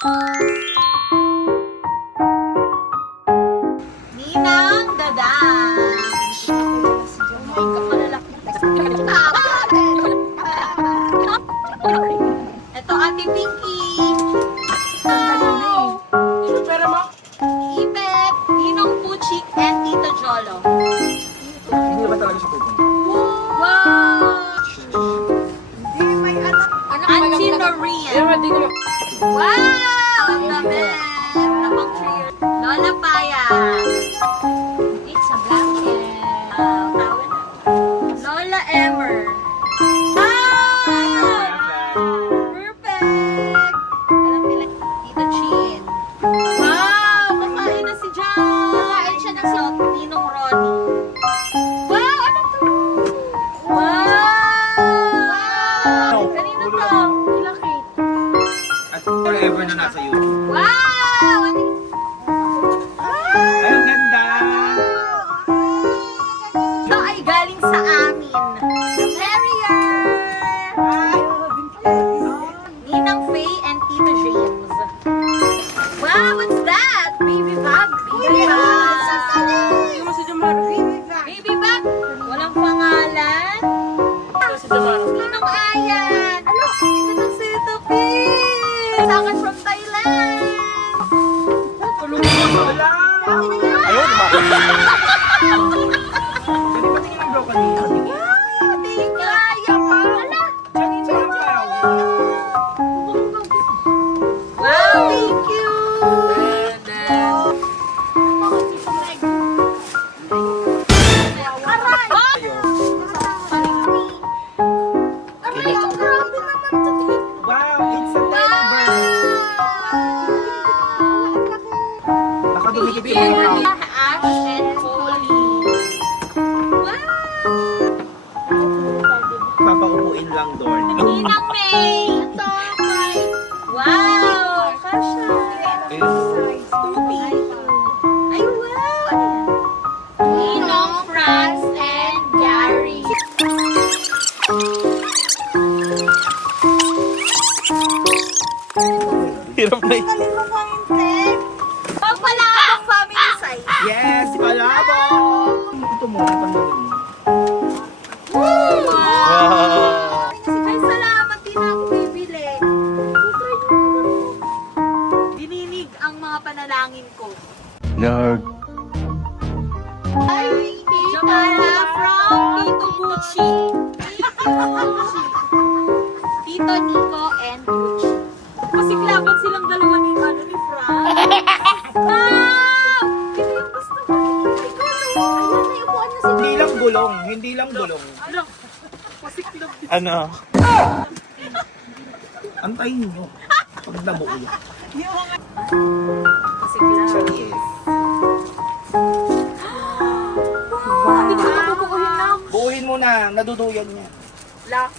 Ninang Dadang. Ito, Ate Pinky. Pera mo? Ipet, Ninong Puchik, and Tito Jolo. Hindi naman talaga siya pupunta. Wow! Auntie Noreen. Wow! Ang dami. Namang trio. Lola Paya. It's a blanket. Tawin na. Lola Emmer. Perfect! Alam nila, Tita Chin. Wow! Kakain na si John. Kakain siya ng silot. Ninong Ronnie. Wow! Ano to? Wow! Kanino to? Kila Kate. At forever na nasa YouTube. Wow! Ano yun? Ay, ang ganda! Ito ay galing sa amin. Harrier! Ninang Faye and Tito James. Wow, what's that? Baby bag. Baby bag. Hindi mo si Jamaro. Baby bag. Walang pangalan. Si Jamaro. Ninong Ayan. Ano? Ninong Setopin. Sa akin from Thailand. Wala! Ayun, diba? Pwede ba tingin ang broken dito? Wow, thank you. Ayan pa. Ala. Wow, thank you. Aray! Aray, ang grabe naman to. Wow, it's a teddy bear! Nakadumikit yung mga tao. Ash and Holy. Wow! Papaupuin lang doon. Ninang May. Ito, kay... Wow! Kasha. Tupi. Ay, wow! Ano yan? Ninong Franz and Gary. Hirap na yun. Pag wala akong family size. Yes, palabo! Ito mo, ang pandagin mo. Wow! Ay, salamat. Di na ako bibili. Dininig ang mga panalangin ko. Nerd. Ay, Jamara from Tito Gucci. Tito Nico and Gucci. Kasi klaban silang dalawa ni ano ni Fran. Wow! Ito yung gusto ko. Ay, gano'n. Ayan na yung upuan niya si Hindi lang bulong, hindi lang bulong. Ano? Pasiklab. Ano? Antayin nyo. Pag nabuo yan. Pasiklab. Actually, yes. Wow! Hindi ko na bubukuhin lang. Buuhin mo na, naduduyan niya. Lock.